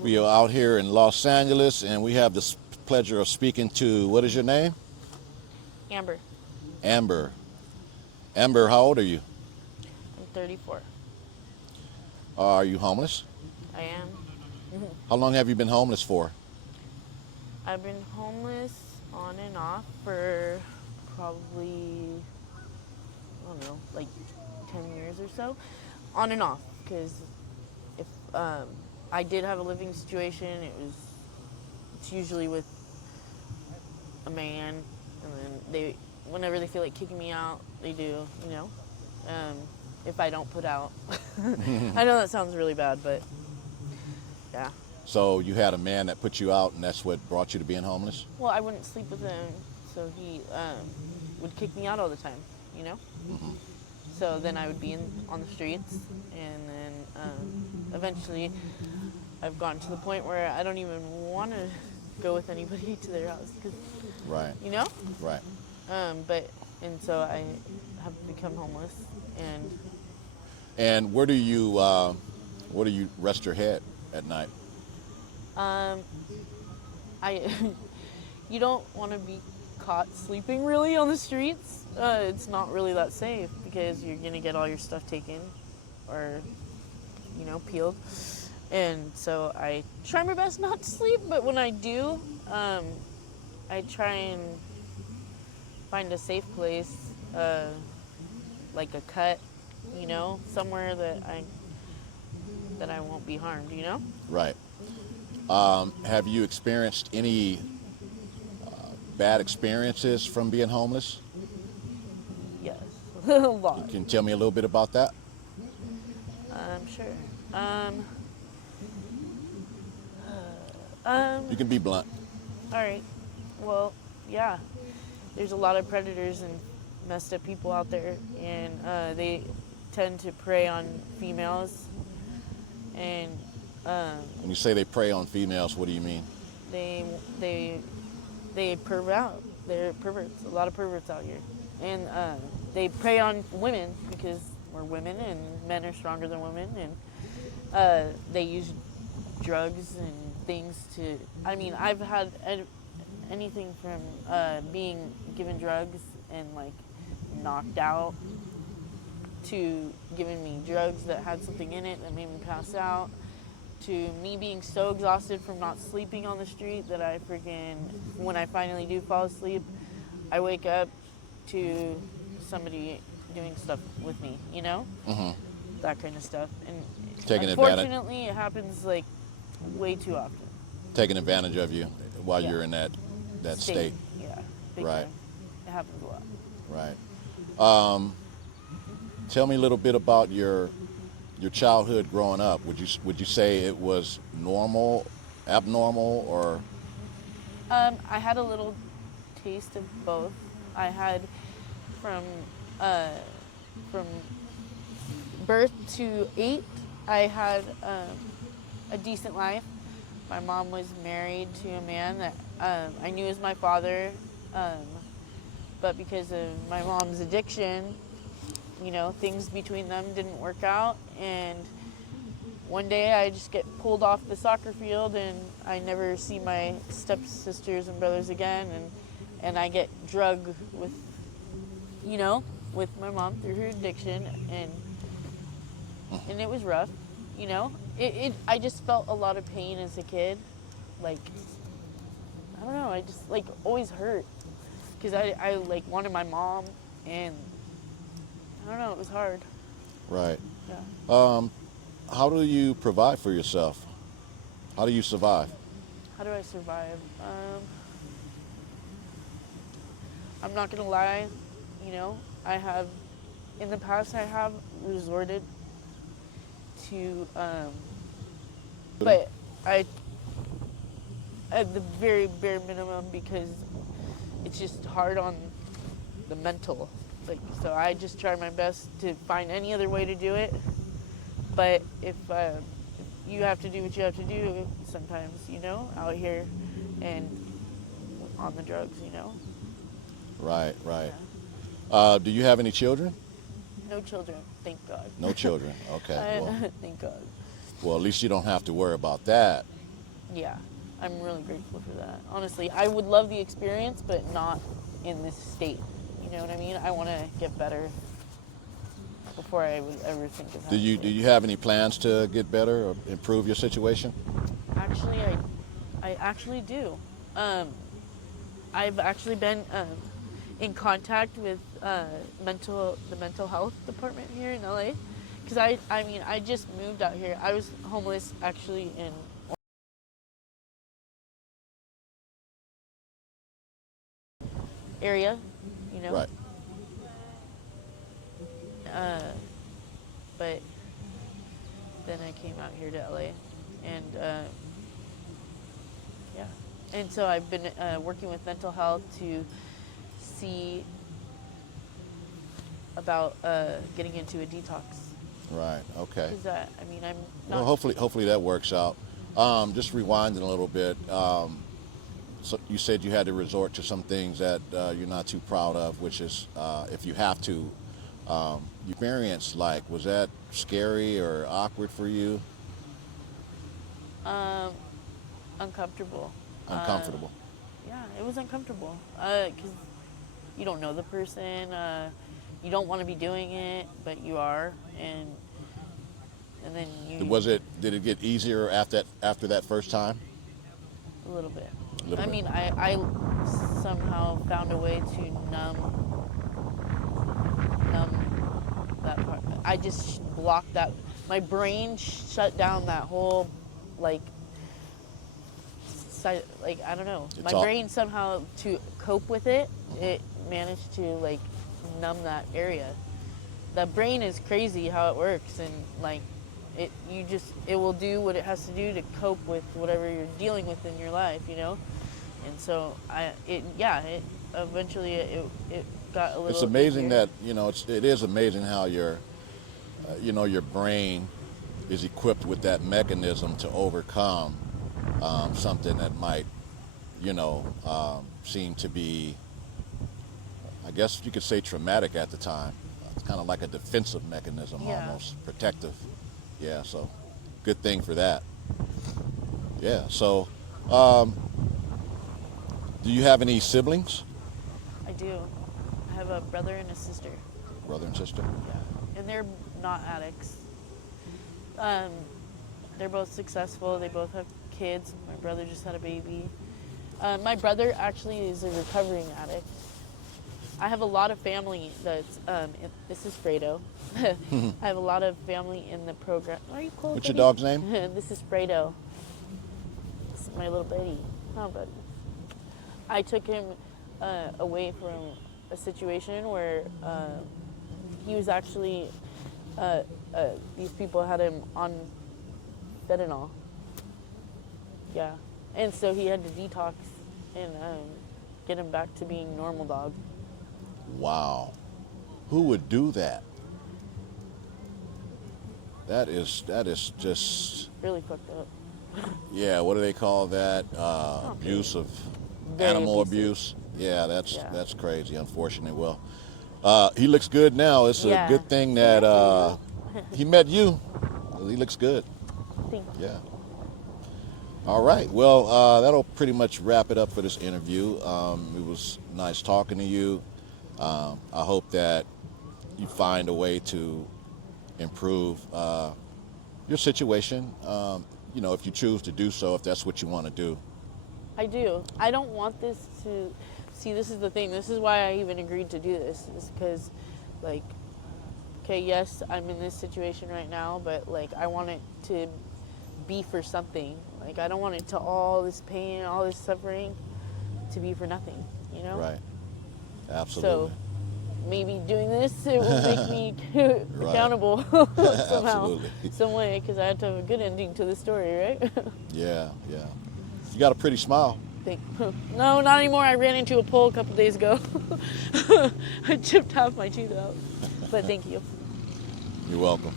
We are out here in Los Angeles, and we have the pleasure of speaking to, what is your name? Amber. Amber. Amber, how old are you? I'm 34. Are you homeless? I am. How long have you been homeless for? I've been homeless on and off for probably, I don't know, like 10 years or so. On and off, because if I did have a living situation, it's usually with a man, and then whenever they feel like kicking me out, they do, you know. Um, if I don't put out. I know that sounds really bad, but yeah. So you had a man that put you out, and that's what brought you to being homeless? Well, I wouldn't sleep with him, so he would kick me out all the time, you know? So then I would be on the streets, and then eventually I've gotten to the point where I don't even want to go with anybody to their house, cause, Right, you know? right. And so I have become homeless, and And where do you rest your head at night? um, I, you don't want to be caught sleeping really on the streets. It's not really that safe because you're gonna get all your stuff taken, or peeled. And so I try my best not to sleep, but when I do, I try and find a safe place, like a cut, somewhere that I won't be harmed. Right. Have you experienced any bad experiences from being homeless? Yes, a lot. Can you tell me a little bit about that? Sure. You can be blunt. All right. Well, yeah. There's a lot of predators and messed up people out there, and they tend to prey on females. And When you say they prey on females, what do you mean? they perv out. They're perverts. A lot of perverts out here, and they prey on women because we're women, and men are stronger than women, and they use drugs and things to. I mean, I've had anything from being given drugs and like knocked out to giving me drugs that had something in it that made me pass out, to me being so exhausted from not sleeping on the street that I freaking, when I finally do fall asleep, I wake up to somebody doing stuff with me, Mm-hmm. that kind of stuff. And Taking advantage, unfortunately, it happens like way too often. taking advantage of you while Yeah. you're in that state. Yeah, big Right. time. It happens a lot. Right. Tell me a little bit about your childhood growing up. Would you say it was normal, abnormal, or? I had a little taste of both. I had from from birth to 8, I had a decent life. My mom was married to a man that I knew as my father, but because of my mom's addiction, things between them didn't work out. And one day I just get pulled off the soccer field, and I never see my stepsisters and brothers again, and I get drugged with my mom through her addiction, and it was rough. I just felt a lot of pain as a kid. Like, I don't know, I just like always hurt because I like wanted my mom, and I don't know, it was hard. Right. Yeah. How do you provide for yourself? How do you survive? How do I survive? I'm not gonna lie, I have, in the past, I have resorted to, but I, at the very bare minimum, because it's just hard on the mental. Like, so I just try my best to find any other way to do it. But if you have to do what you have to do sometimes, out here and on the drugs, Right, right. Yeah. Do you have any children? No children, thank God. No children. Okay. Well, Thank God. at least you don't have to worry about that. Yeah, I'm really grateful for that. Honestly, I would love the experience, but not in this state. You know what I mean? I want to get better before I would ever think of Do having you kids. have any plans to get better or improve your situation? Actually, I actually do. Um, I've actually been in contact with the mental health department here in LA, because I mean I just moved out here. I was homeless actually in area, you know, Right. uh, but then I came out here to LA, and yeah, and so I've been working with mental health to see about getting into a detox. Right. Okay. Because I mean, I'm Well, not. hopefully that works out. Just rewinding a little bit. So you said you had to resort to some things that you're not too proud of, which is if you have to. Your experience, like, was that scary or awkward for you? Um, uncomfortable. Uncomfortable. Yeah, it was uncomfortable. Because you don't know the person. You don't want to be doing it, but you are, and then you Was it? Did it get easier after that first time? a little bit. A little I bit. mean, I somehow found a way to numb that part. I just blocked that. My brain shut down that whole like like I don't know. It's My all. brain somehow to cope with it, it managed to like numb that area. The brain is crazy how it works, and like it will do what it has to do to cope with whatever you're dealing with in your life, you know. And so it eventually it got a It's little amazing easier. that it is amazing how your brain is equipped with that mechanism to overcome something that might seem to be, I guess you could say, traumatic at the time. It's kind of like a defensive mechanism, Yeah, almost protective. Yeah, so good thing for that. Yeah, so do you have any siblings, I do. I have a brother and a sister. brother and sister? Yeah, and they're not addicts. Um, they're both successful. They both have kids. My brother just had a baby. My brother actually is a recovering addict. I have a lot of family that's. This is Fredo. I have a lot of family in the program. Are you cool? What's your buddy? dog's name? This is Fredo. This is my little buddy. Oh, buddy. I took him away from a situation where he was actually. These people had him on fentanyl. Yeah, and so he had to detox and get him back to being normal dog. Wow. Who would do that? That is just, Really fucked up. yeah, what do they call that? Oh, Abuse of Very animal abusive. abuse. Yeah, that's Yeah. that's crazy, unfortunately. Well, he looks good now. It's a Yeah. good thing that he met you. He looks good. Thank you. Yeah. All right. Well, that'll pretty much wrap it up for this interview. It was nice talking to you. I hope that you find a way to improve your situation. If you choose to do so, if that's what you want to do. I do. I don't want this to. See, this is the thing. This is why I even agreed to do this. Is because, like, okay, yes, I'm in this situation right now, but like, I want it to be for something. Like, I don't want it to all this pain, all this suffering, to be for nothing. You know. Right. Absolutely. So maybe doing this it will make me Right. accountable somehow, Absolutely. some way, because I have to have a good ending to the story, right? Yeah. Yeah. You got a pretty smile. No, not anymore. I ran into a pole a couple days ago. I chipped half my tooth out. But thank you. You're welcome.